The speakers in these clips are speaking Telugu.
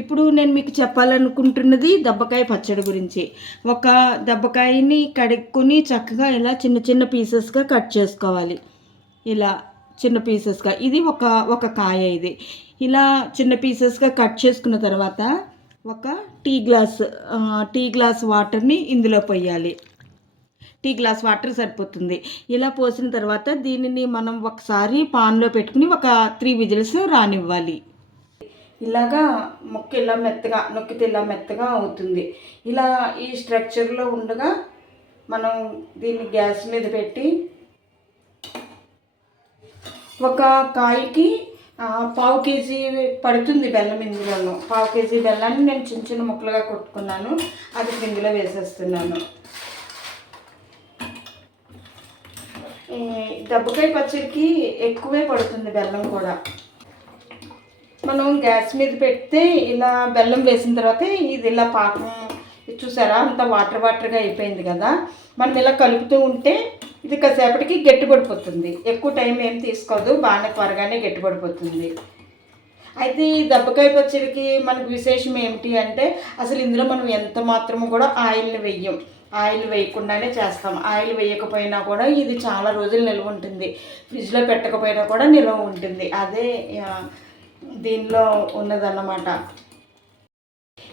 ఇప్పుడు నేను మీకు చెప్పాలనుకుంటున్నది దెబ్బకాయ పచ్చడి గురించి. ఒక దెబ్బకాయని కడుక్కొని చక్కగా ఇలా చిన్న చిన్న పీసెస్గా కట్ చేసుకోవాలి. ఇలా చిన్న పీసెస్గా ఇది ఒక ఒక కాయ ఇది. ఇలా చిన్న పీసెస్గా కట్ చేసుకున్న తర్వాత ఒక టీ గ్లాస్ టీ గ్లాస్ వాటర్ని ఇందులో పోయాలి. టీ గ్లాస్ వాటర్ సరిపోతుంది. ఇలా పోసిన తర్వాత దీనిని మనం ఒకసారి పాన్లో పెట్టుకుని ఒక త్రీ విజిల్స్ రానివ్వాలి. ఇలాగా మొక్క ఇలా మెత్తగా నొక్కితే ఇలా మెత్తగా అవుతుంది. ఇలా ఈ స్ట్రక్చర్లో ఉండగా మనం దీన్ని గ్యాస్ మీద పెట్టి ఒక కాయకి పావు కేజీ పడుతుంది బెల్లం ఇందులో పావు కేజీ బెల్లాన్ని నేను చిన్న చిన్న ముక్కలుగా కొట్టుకున్నాను. అది ఇప్పుడు వేసేస్తున్నాను. ఈ పచ్చడికి ఎక్కువే పడుతుంది బెల్లం కూడా. మనం గ్యాస్ మీద పెడితే ఇలా బెల్లం వేసిన తర్వాత ఇది ఇలా పాకం. ఇది చూసారా? అంత వాటర్ వాటర్గా అయిపోయింది కదా. మనం ఇలా కలుపుతూ ఉంటే ఇది కాసేపటికి గట్టిపడిపోతుంది. ఎక్కువ టైం ఏం తీసుకోదు. బాగానే త్వరగానే గట్టిపడిపోతుంది. అయితే ఈ దెబ్బకాయ పచ్చడికి మనకు విశేషం ఏమిటి అంటే అసలు ఇందులో మనం ఎంత మాత్రము కూడా ఆయిల్ని వెయ్యం ఆయిల్ వేయకుండానే చేస్తాం. ఆయిల్ వేయకపోయినా కూడా ఇది చాలా రోజులు నిల్వ ఉంటుంది. ఫ్రిడ్జ్లో పెట్టకపోయినా కూడా నిల్వ ఉంటుంది. అదే దీనిలో ఉన్నదన్నమాట.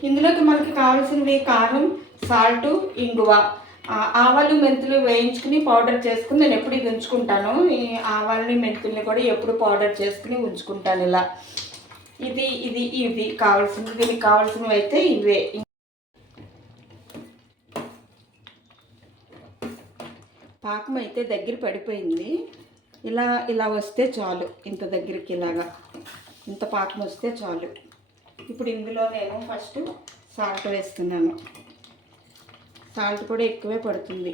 ఇందులోకి మనకి కావాల్సినవి కారం సాల్ట్ ఇంగువ. ఆవాలు మెంతులు వేయించుకుని పౌడర్ చేసుకుని నేను ఎప్పుడు ఇది ఉంచుకుంటాను. ఈ ఆవాలని మెంతుల్ని కూడా ఎప్పుడు పౌడర్ చేసుకుని ఉంచుకుంటాను ఇలా. ఇది ఇది ఇవి కావాల్సింది దీనికి కావాల్సినవి అయితే ఇవే. పాకం అయితే దగ్గర పడిపోయింది. ఇలా ఇలా వస్తే చాలు ఇంత దగ్గరికి ఇలాగా. ఇంత పాకం వస్తే చాలు. ఇప్పుడు ఇందులో నేను ఫస్ట్ సాల్ట్ వేస్తున్నాను. సాల్ట్ కూడా ఎక్కువే పడుతుంది.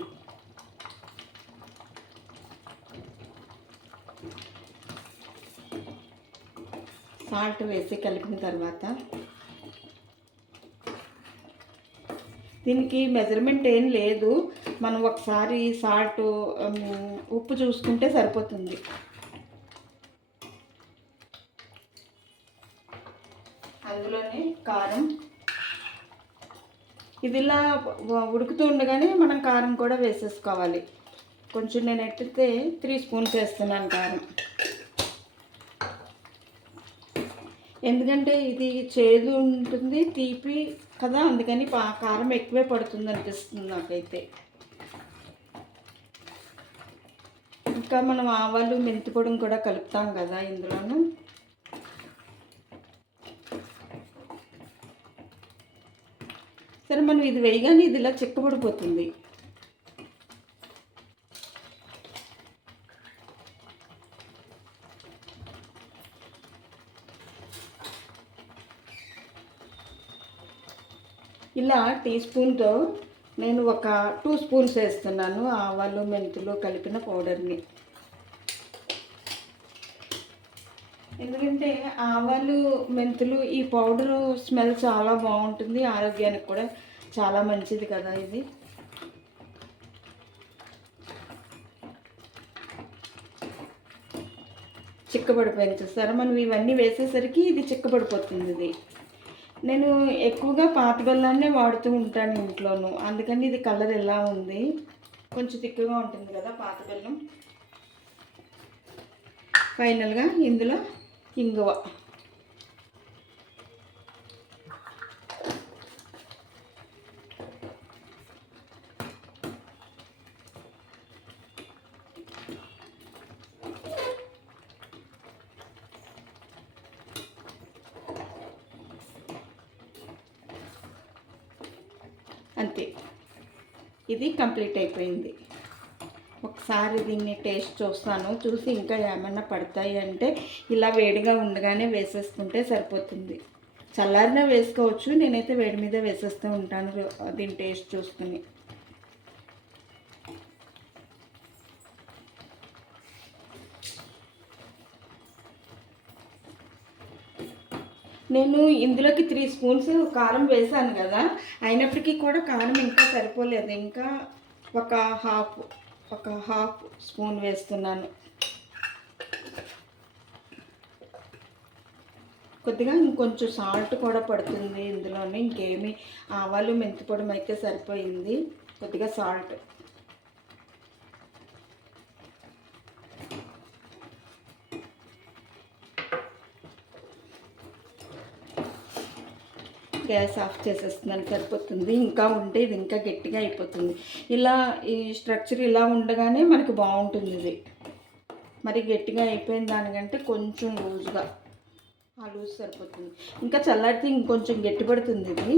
సాల్ట్ వేసి కలిపిన తర్వాత దీనికి మెజర్మెంట్ ఏం లేదు. మనం ఒకసారి సాల్ట్ ఉప్పు చూసుకుంటే సరిపోతుంది. అందులోనే కారం. ఇది ఇలా ఉడుకుతూ ఉండగానే మనం కారం కూడా వేసేసుకోవాలి. కొంచెం నేను ఎట్టితే త్రీ స్పూన్స్ వేస్తున్నాను కారం. ఎందుకంటే ఇది చేదు ఉంటుంది తీపి కదా అందుకని పా- కారం ఎక్కువే పడుతుంది అనిపిస్తుంది నాకైతే. ఇంకా మనం ఆవాలు మెంతి కూడా కలుపుతాం కదా ఇందులోనూ. సరే మనం ఇది వేయగానే ఇది ఇలా చిక్కబడిపోతుంది ఇలా టీ స్పూన్తో నేను ఒక టూ స్పూన్స్ వేస్తున్నాను ఆవాలు మెంతులు కలిపిన పౌడర్ని. ఎందుకంటే ఆవాలు మెంతులు ఈ పౌడరు స్మెల్ చాలా బాగుంటుంది ఆరోగ్యానికి కూడా చాలా మంచిది కదా ఇది. చిక్కబడిపోయింది చూస్తారా మనం ఇవన్నీ వేసేసరికి ఇది చిక్కబడిపోతుంది ఇది. నేను ఎక్కువగా పాత బెల్లాన్నే వాడుతూ ఉంటాను ఇంట్లోనూ. అందుకని ఇది కలర్ ఎలా ఉంది? కొంచెం తిక్కుగా ఉంటుంది కదా పాత బెల్లం. ఫైనల్గా ఇందులో ఇంగువ. అంతే. ఇది కంప్లీట్ అయిపోయింది. ఒకసారి దీన్ని టేస్ట్ చూస్తాను. చూసి ఇంకా ఏమైనా పడతాయి అంటే ఇలా వేడిగా ఉండగానే వేసేసుకుంటే సరిపోతుంది. చల్లారినే వేసుకోవచ్చు. నేనైతే వేడి మీద వేసేస్తూ ఉంటాను దీని టేస్ట్ చూసుకుని. నేను ఇందులోకి త్రీ స్పూన్స్ కారం వేసాను కదా అయినప్పటికీ కూడా కారం ఇంకా సరిపోలేదు. ఇంకా ఒక హాఫ్ ఒక హాఫ్ స్పూన్ వేస్తున్నాను. కొద్దిగా ఇంకొంచెం సాల్ట్ కూడా పడుతుంది ఇందులోనే ఇంకేమి ఆవాలు మెంతిపొడి అయితే సరిపోయింది. కొద్దిగా సాల్ట్. గ్యాస్ ఆఫ్ చేసేస్తున్నాను సరిపోతుంది. ఇంకా ఉంటే ఇది ఇంకా గట్టిగా అయిపోతుంది. ఇలా ఈ స్ట్రక్చర్ ఇలా ఉండగానే మనకి బాగుంటుంది ఇది. మరి గట్టిగా అయిపోయిన దానికంటే కొంచెం లూజ్గా ఆ లూజ్ సరిపోతుంది. ఇంకా చల్లారితే ఇంకొంచెం గట్టి పడుతుంది ఇది.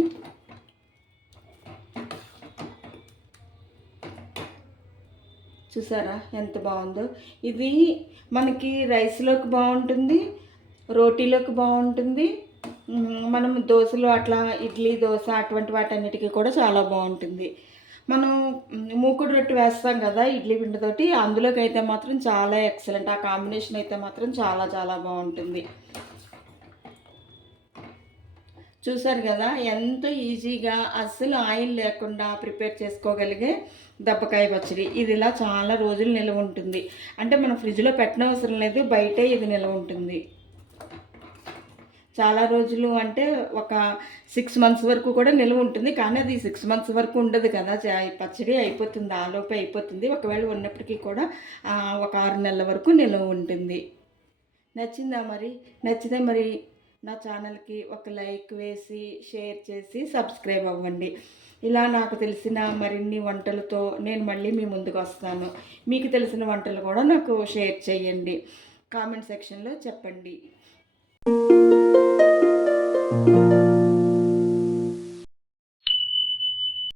చూసారా ఎంత బాగుందో? ఇది మనకి రైస్లోకి బాగుంటుంది రోటీలోకి బాగుంటుంది మనం దోశలు అట్లా ఇడ్లీ దోశ అటువంటి వాటన్నిటికీ కూడా చాలా బాగుంటుంది. మనం మూకుడు రొట్టె వేస్తాం కదా ఇడ్లీ పిండితోటి అందులోకి అయితే మాత్రం చాలా ఎక్సలెంట్. ఆ కాంబినేషన్ అయితే మాత్రం చాలా చాలా బాగుంటుంది. చూసారు కదా ఎంతో ఈజీగా అస్సలు ఆయిల్ లేకుండా ప్రిపేర్ చేసుకోగలిగే దప్పకాయ పచ్చడి. ఇది ఇలా చాలా రోజులు నిల్వ ఉంటుంది. అంటే మనం ఫ్రిడ్జ్లో పెట్టనవసరం లేదు బయటే ఇది నిల్వ ఉంటుంది. చాలా రోజులు అంటే ఒక సిక్స్ మంత్స్ వరకు కూడా నిల్వ ఉంటుంది. కానీ అది సిక్స్ మంత్స్ వరకు ఉండదు కదా. చా- పచ్చడి అయిపోతుంది ఆలోపే అయిపోతుంది. ఒకవేళ ఉన్నప్పటికీ కూడా ఒక ఆరు నెలల వరకు నిల్వ ఉంటుంది. నచ్చిందా మరి? నచ్చితే మరి నా ఛానల్కి ఒక లైక్ వేసి షేర్ చేసి సబ్స్క్రైబ్ అవ్వండి. ఇలా నాకు తెలిసిన మరిన్ని వంటలతో నేను మళ్ళీ మీ ముందుకు వస్తాను. మీకు తెలిసిన వంటలు కూడా నాకు షేర్ చేయండి. కామెంట్ సెక్షన్లో చెప్పండి. Thank you.